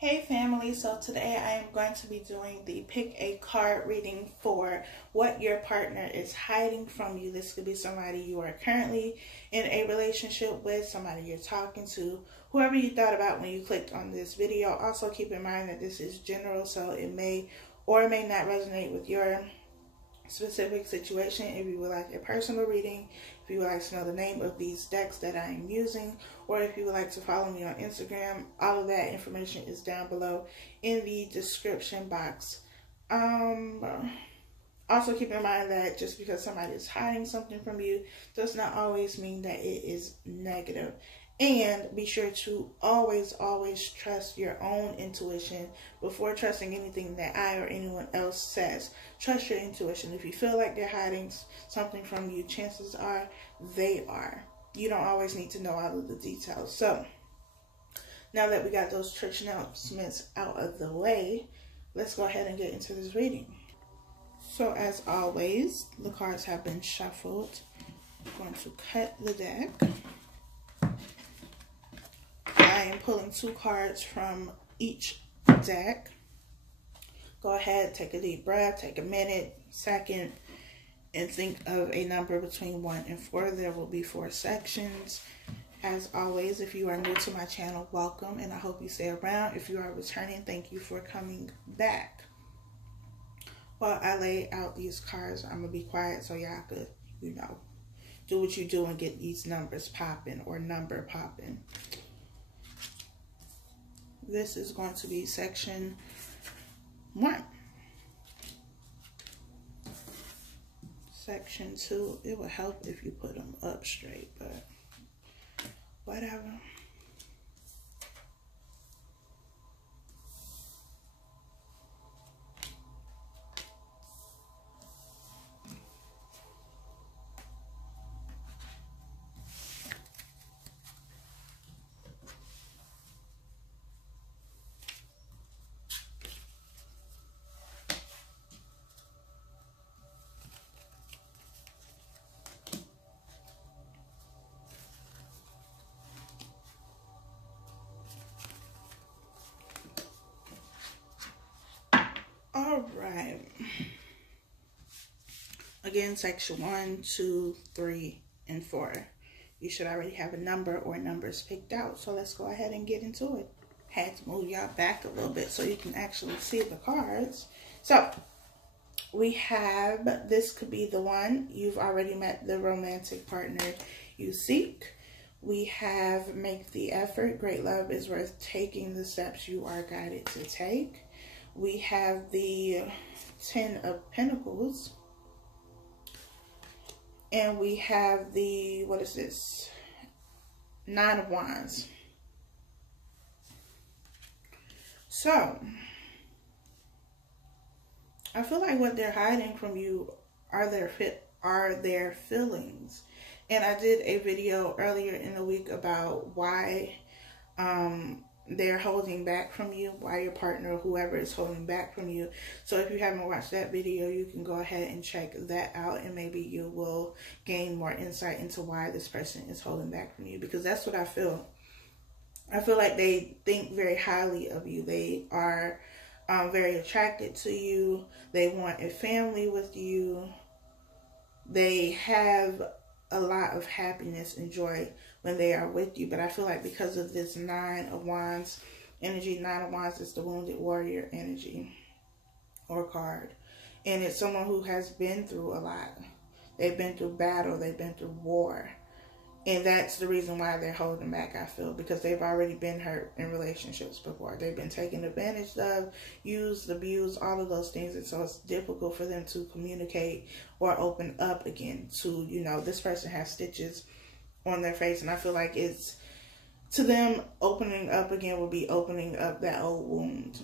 Hey family, so today I am going to be doing the pick a card reading for what your partner is hiding from you. This could be somebody you are currently in a relationship with, somebody you're talking to, whoever you thought about when you clicked on this video. Also keep in mind that this is general, so it may or may not resonate with your specific situation. If you would like a personal reading, if you would like to know the name of these decks that I am using, or if you would like to follow me on Instagram, all of that information is down below in the description box. Also keep in mind that just because somebody is hiding something from you does not always mean that it is negative. And be sure to always trust your own intuition before trusting anything that I or anyone else says. Trust your intuition. If you feel like they're hiding something from you, chances are they are. You don't always need to know all of the details. So, now that we got those church announcements out of the way, let's go ahead and get into this reading. So, as always, the cards have been shuffled. I'm going to cut the deck. I am pulling 2 cards from each deck. Go ahead, take a deep breath, take a minute, second, and think of a number between 1 and 4. There will be 4 sections. As always, if you are new to my channel, welcome, and I hope you stay around. If you are returning, thank you for coming back. While I lay out these cards, I'm going to be quiet so y'all could, do what you do and get these numbers popping or number popping. This is going to be section 1. Section 2, it would help if you put them up straight, but whatever. All right. Again, section 1, 2, 3, and 4. You should already have a number or numbers picked out. So let's go ahead and get into it. Had to move y'all back a little bit so you can actually see the cards. So we have, this could be the one. You've already met the romantic partner you seek. We have make the effort. Great love is worth taking the steps you are guided to take. We have the 10 of Pentacles. And we have the, what is this? 9 of Wands. So, I feel like what they're hiding from you are their feelings. And I did a video earlier in the week about why they're holding back from you, why your partner or whoever is holding back from you. So if you haven't watched that video, you can go ahead and check that out, and maybe you will gain more insight into why this person is holding back from you, because that's what I feel. I feel like they think very highly of you. They are very attracted to you. They want a family with you. They have a lot of happiness and joy when they are with you. But I feel like because of this 9 of Wands energy, 9 of Wands is the wounded warrior energy or card. And it's someone who has been through a lot. They've been through battle. They've been through war. And that's the reason why they're holding back, I feel, because they've already been hurt in relationships before. They've been taken advantage of, used, abused, all of those things. And so it's difficult for them to communicate or open up again to, this person has stitches on their face. And I feel like it's, to them, opening up again will be opening up that old wound.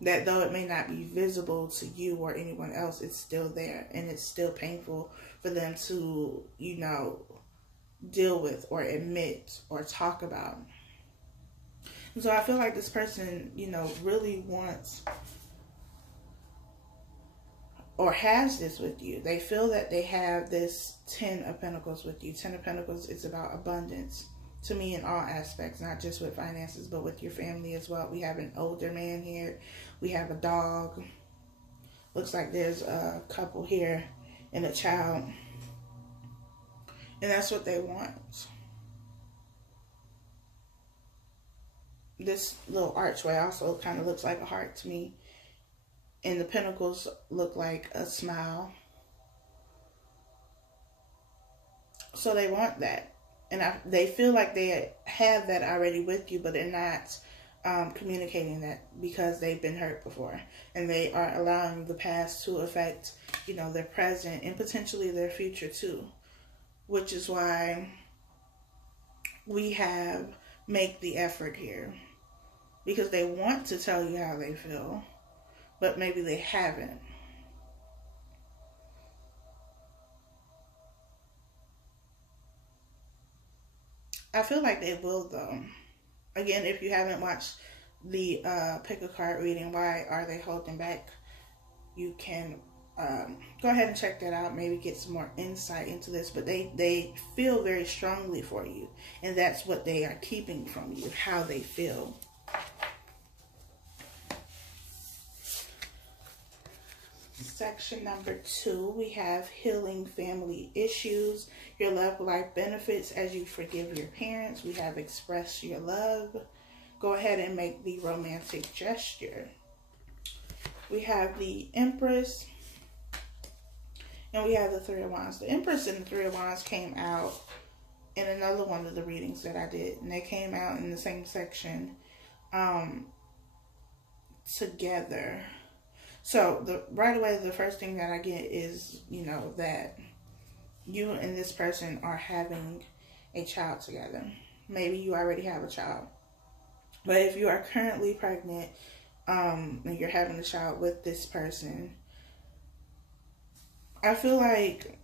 That though it may not be visible to you or anyone else, it's still there. And it's still painful for them to, deal with or admit or talk about. And so I feel like this person, really wants or has this with you. They feel that they have this 10 of Pentacles with you. 10 of Pentacles is about abundance. to me in all aspects, not just with finances, but with your family as well. We have an older man here. We have a dog. Looks like there's a couple here and a child. And that's what they want. This little archway also kind of looks like a heart to me. And the pentacles look like a smile. So they want that. And they feel like they have that already with you, but they're not communicating that because they've been hurt before. And they are allowing the past to affect, you know, their present and potentially their future too. Which is why we have make the effort here. Because they want to tell you how they feel, but maybe they haven't. I feel like they will, though. Again, if you haven't watched the pick a card reading, Why Are They Holding Back? You can go ahead and check that out. Maybe get some more insight into this. But they feel very strongly for you. And that's what they are keeping from you, how they feel. Section number 2, we have healing family issues, your love life benefits as you forgive your parents. We have express your love. Go ahead and make the romantic gesture. We have the Empress. And we have the Three of Wands. The Empress and the Three of Wands came out in another one of the readings that I did. And they came out in the same section together. So, right away, the first thing that I get is, you know, that you and this person are having a child together. Maybe you already have a child. But if you are currently pregnant and you're having a child with this person, I feel like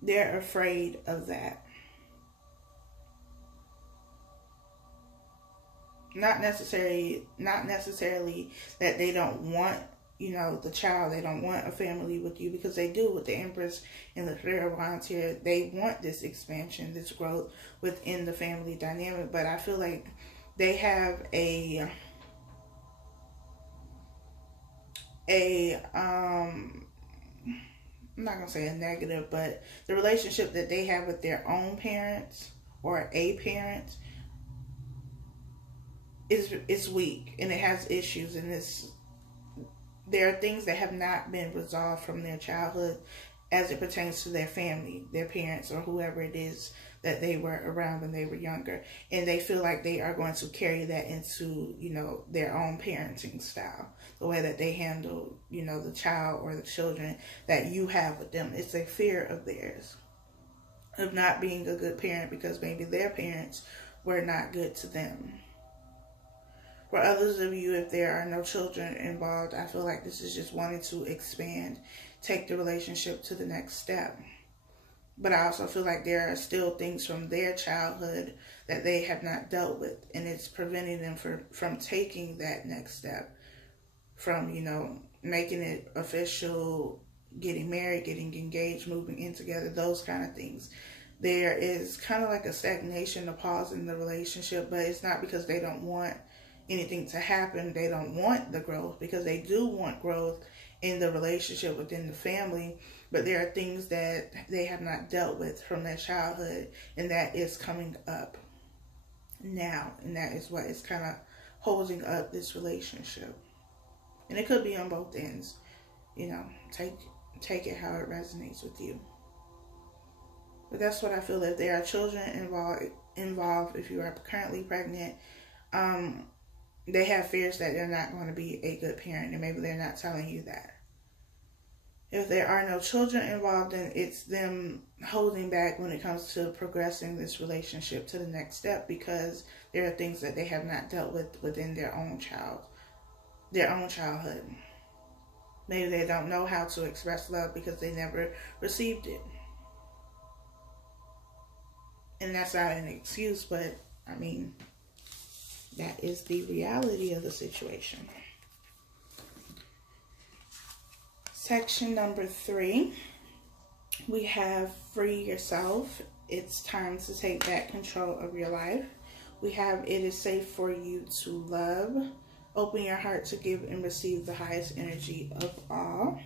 they're afraid of that. Not necessarily that they don't want, you know, the child. They don't want a family with you, because they do with the Empress and the Three of Wands here. They want this expansion, this growth within the family dynamic. But I feel like they have I'm not going to say a negative, but the relationship that they have with their own parents or a parent is weak, and it has issues, and there are things that have not been resolved from their childhood as it pertains to their family, their parents, or whoever it is that they were around when they were younger. And they feel like they are going to carry that into, you know, their own parenting style, the way that they handle, you know, the child or the children that you have with them. It's a fear of theirs, of not being a good parent because maybe their parents were not good to them. For others of you, if there are no children involved, I feel like this is just wanting to expand, take the relationship to the next step. But I also feel like there are still things from their childhood that they have not dealt with, and it's preventing them from taking that next step, from, you know, making it official, getting married, getting engaged, moving in together, those kind of things. There is kind of like a stagnation, a pause in the relationship, but it's not because they don't want anything to happen. They don't want the growth, because they do want growth in the relationship within the family, but there are things that they have not dealt with from their childhood, and that is coming up now, and that is what is kind of holding up this relationship. And it could be on both ends, you know. Take it how it resonates with you. But that's what I feel. If there are children involved, if you are currently pregnant, they have fears that they're not going to be a good parent, and maybe they're not telling you that. If there are no children involved, then it's them holding back when it comes to progressing this relationship to the next step, because there are things that they have not dealt with within their own childhood. Maybe they don't know how to express love because they never received it. And that's not an excuse, but I mean, that is the reality of the situation. Section number 3, we have free yourself. it's time to take back control of your life. We have it is safe for you to love. Open your heart to give and receive the highest energy of all.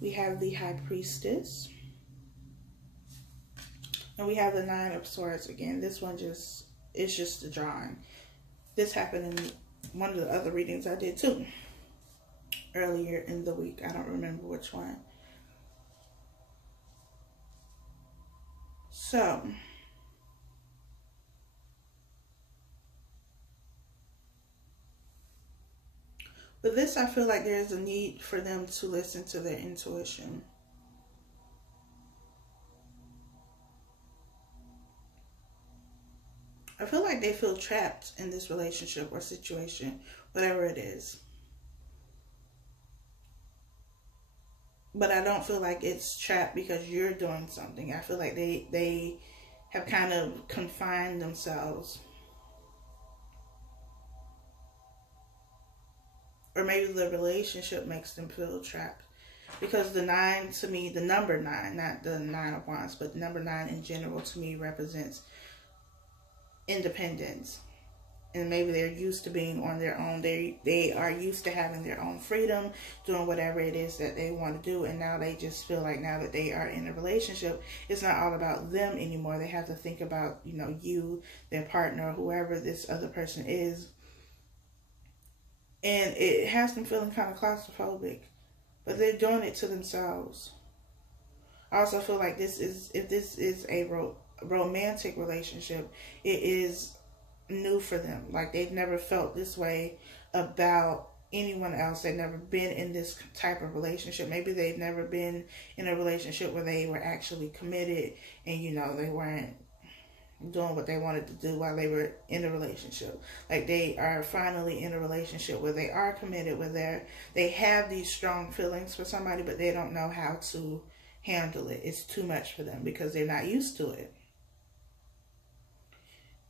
We have the High Priestess. And we have the Nine of Swords again. This one is just a drawing. This happened in one of the other readings I did too. Earlier in the week. I don't remember which one. So, with this, I feel like there's a need for them to listen to their intuition. I feel like they feel trapped in this relationship or situation, whatever it is. But I don't feel like it's trapped because you're doing something. I feel like they have kind of confined themselves. Or maybe the relationship makes them feel trapped. Because the 9, to me, the number 9, not the 9 of Wands, but the number 9 in general, to me, represents independence. And maybe they're used to being on their own. They are used to having their own freedom, doing whatever it is that they want to do. And now they just feel like now that they are in a relationship, it's not all about them anymore. They have to think about, you know, you, their partner, whoever this other person is. And it has them feeling kind of claustrophobic. But they're doing it to themselves. I also feel like if this is a romantic relationship, it is new for them. Like they've never felt this way about anyone else. They've never been in this type of relationship. Maybe they've never been in a relationship where they were actually committed and, you know, they weren't doing what they wanted to do while they were in a relationship. Like they are finally in a relationship where they are committed, where they have these strong feelings for somebody, but they don't know how to handle it. It's too much for them because they're not used to it.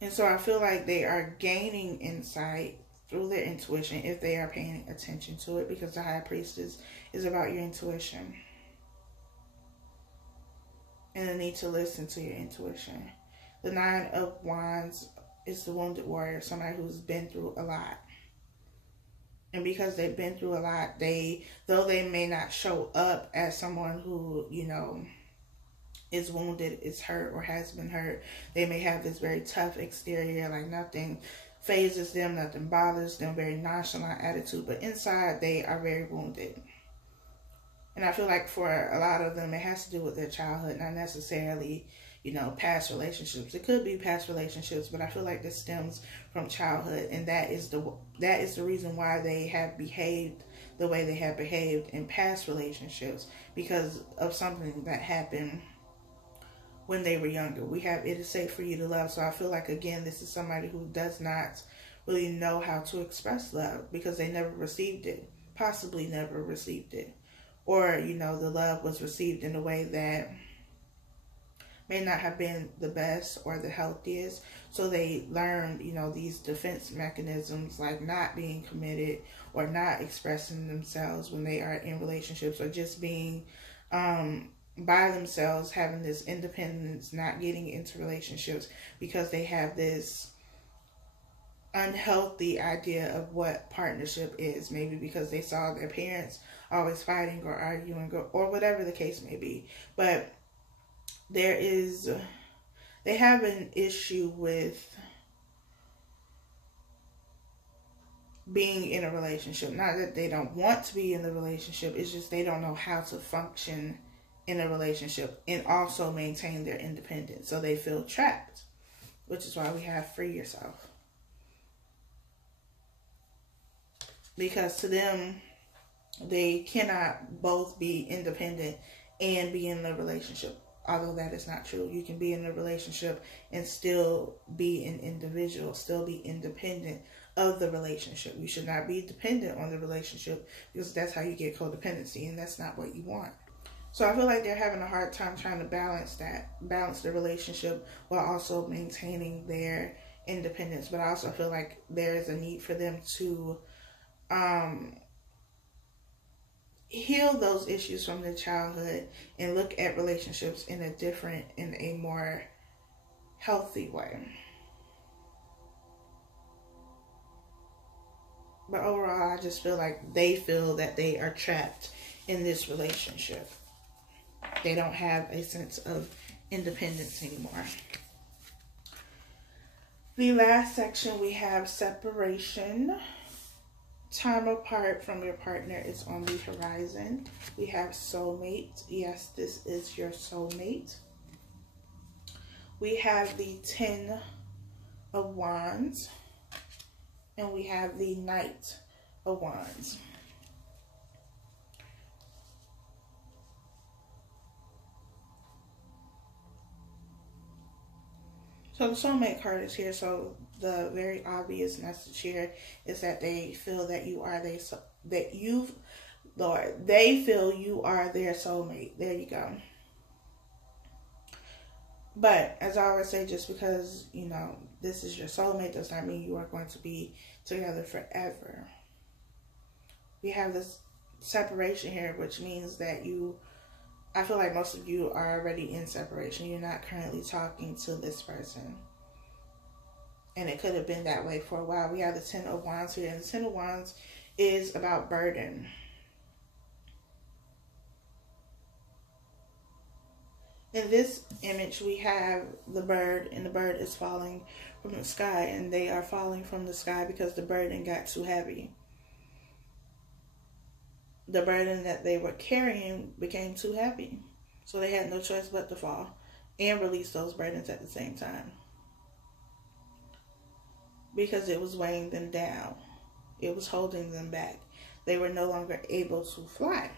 And so I feel like they are gaining insight through their intuition if they are paying attention to it, because the High Priestess is about your intuition. And the need to listen to your intuition. The 9 of Wands is the wounded warrior, somebody who's been through a lot. And because they've been through a lot, though they may not show up as someone who, you know, is wounded, is hurt, or has been hurt, they may have this very tough exterior, like nothing phases them, nothing bothers them, very nonchalant attitude, but inside they are very wounded. And I feel like for a lot of them, it has to do with their childhood, not necessarily, you know, past relationships. It could be past relationships, but I feel like this stems from childhood, and that is the reason why they have behaved the way they have behaved in past relationships, because of something that happened when they were younger. We have it is safe for you to love. So I feel like, again, this is somebody who does not really know how to express love because they never received it, possibly never received it. Or, you know, the love was received in a way that may not have been the best or the healthiest. So they learned, you know, these defense mechanisms, like not being committed or not expressing themselves when they are in relationships, or just being by themselves, having this independence, not getting into relationships because they have this unhealthy idea of what partnership is. Maybe because they saw their parents always fighting or arguing or whatever the case may be. But they have an issue with being in a relationship. Not that they don't want to be in the relationship, it's just they don't know how to function in a relationship and also maintain their independence. So they feel trapped, which is why we have free yourself. Because to them, they cannot both be independent and be in a relationship. Although that is not true. You can be in a relationship and still be an individual, still be independent of the relationship. You should not be dependent on the relationship, because that's how you get codependency, and that's not what you want. So I feel like they're having a hard time trying to balance the relationship while also maintaining their independence. But I also feel like there is a need for them to heal those issues from their childhood and look at relationships in a more healthy way. But overall, I just feel like they feel that they are trapped in this relationship. They don't have a sense of independence anymore. The last section, we have separation. Time apart from your partner is on the horizon. We have soulmate. Yes, this is your soulmate. We have the 10 of Wands. And we have the Knight of Wands. So the soulmate card is here. So the very obvious message here is that they feel that you are they feel you are their soulmate. There you go. But as I always say, just because, you know, this is your soulmate does not mean you are going to be together forever. We have this separation here, which means that I feel like most of you are already in separation. You're not currently talking to this person. And it could have been that way for a while. We have the 10 of Wands here. And the 10 of Wands is about burden. In this image, we have the bird, and the bird is falling from the sky, and they are falling from the sky because the burden got too heavy. The burden that they were carrying became too heavy, so they had no choice but to fall and release those burdens at the same time because it was weighing them down. It was holding them back. They were no longer able to fly.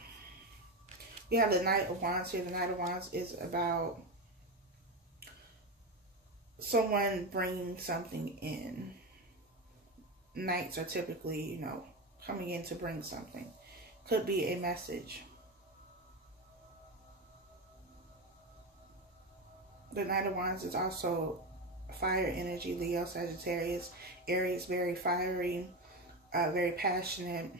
We have the Knight of Wands here. The Knight of Wands is about someone bringing something in. Knights are typically, you know, coming in to bring something. Could be a message. The Knight of Wands is also fire energy, Leo, Sagittarius, Aries, very fiery, very passionate.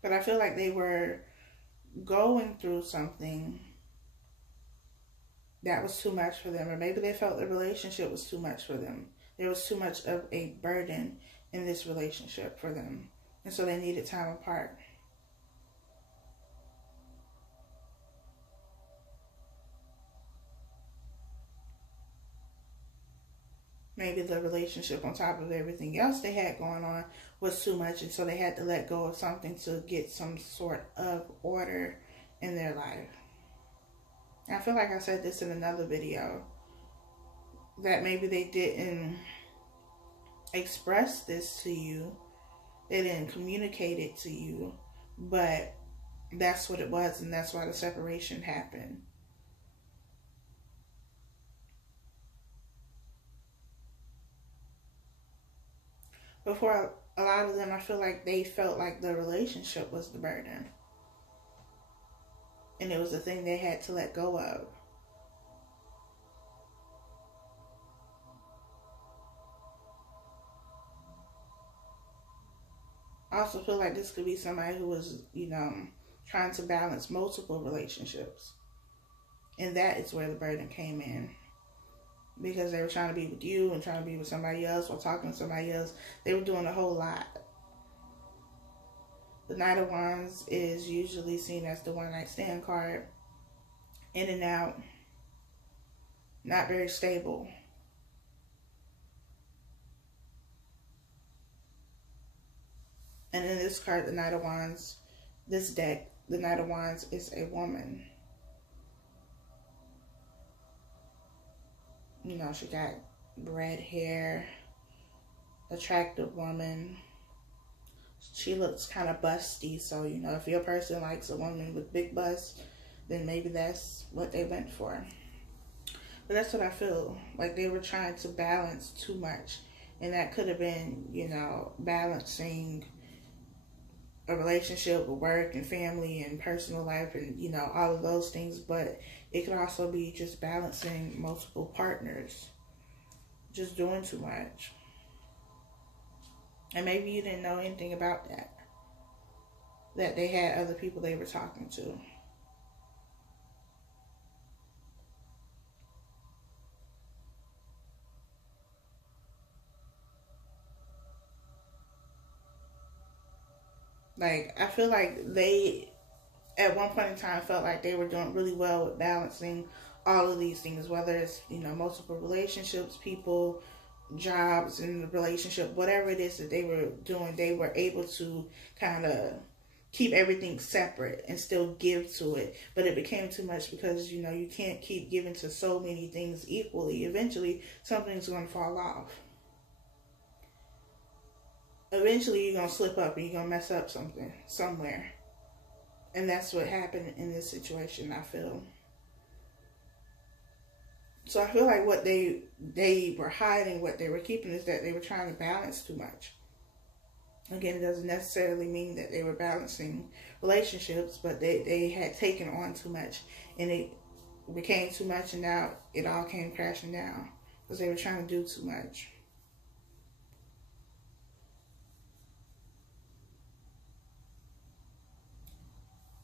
But I feel like they were going through something that was too much for them. Or maybe they felt the relationship was too much for them. There was too much of a burden in this relationship for them. And so they needed time apart. Maybe the relationship on top of everything else they had going on was too much, and so they had to let go of something to get some sort of order in their life. And I feel like I said this in another video, that maybe they didn't express this to you, they didn't communicate it to you, but that's what it was, and that's why the separation happened. But for a lot of them, I feel like they felt like the relationship was the burden. And it was the thing they had to let go of. I also feel like this could be somebody who was, you know, trying to balance multiple relationships. And that is where the burden came in. Because they were trying to be with you and trying to be with somebody else or talking to somebody else. They were doing a whole lot. The Knight of Wands is usually seen as the one-night stand card. In and out. Not very stable. And in this card, the Knight of Wands, this deck, the Knight of Wands is a woman. You know, she got red hair, attractive woman. She looks kind of busty, so, you know, if your person likes a woman with big bust, then maybe that's what they went for. But that's what I feel. Like they were trying to balance too much. And that could have been, you know, balancing a relationship with work and family and personal life and, you know, all of those things. But it could also be just balancing multiple partners. Just doing too much. And maybe you didn't know anything about that. That they had other people they were talking to. Like, I feel like they, at one point in time, felt like they were doing really well with balancing all of these things, whether it's, you know, multiple relationships, people, jobs, and the relationship, whatever it is that they were doing, they were able to kind of keep everything separate and still give to it. But it became too much because, you know, you can't keep giving to so many things equally. Eventually, something's going to fall off. Eventually, you're going to slip up and you're going to mess up something somewhere. And that's what happened in this situation, I feel. So I feel like what they were hiding, what they were keeping, is that they were trying to balance too much. Again, it doesn't necessarily mean that they were balancing relationships, but they had taken on too much, and it became too much, and now it all came crashing down because they were trying to do too much.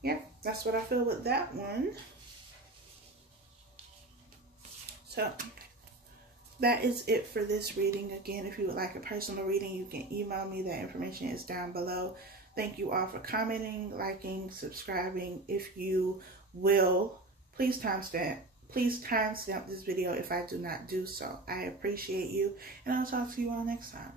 Yeah, that's what I feel with that one. So that is it for this reading. Again, if you would like a personal reading, you can email me. That information is down below. Thank you all for commenting, liking, subscribing. If you will, please timestamp this video if I do not do so. I appreciate you, and I'll talk to you all next time.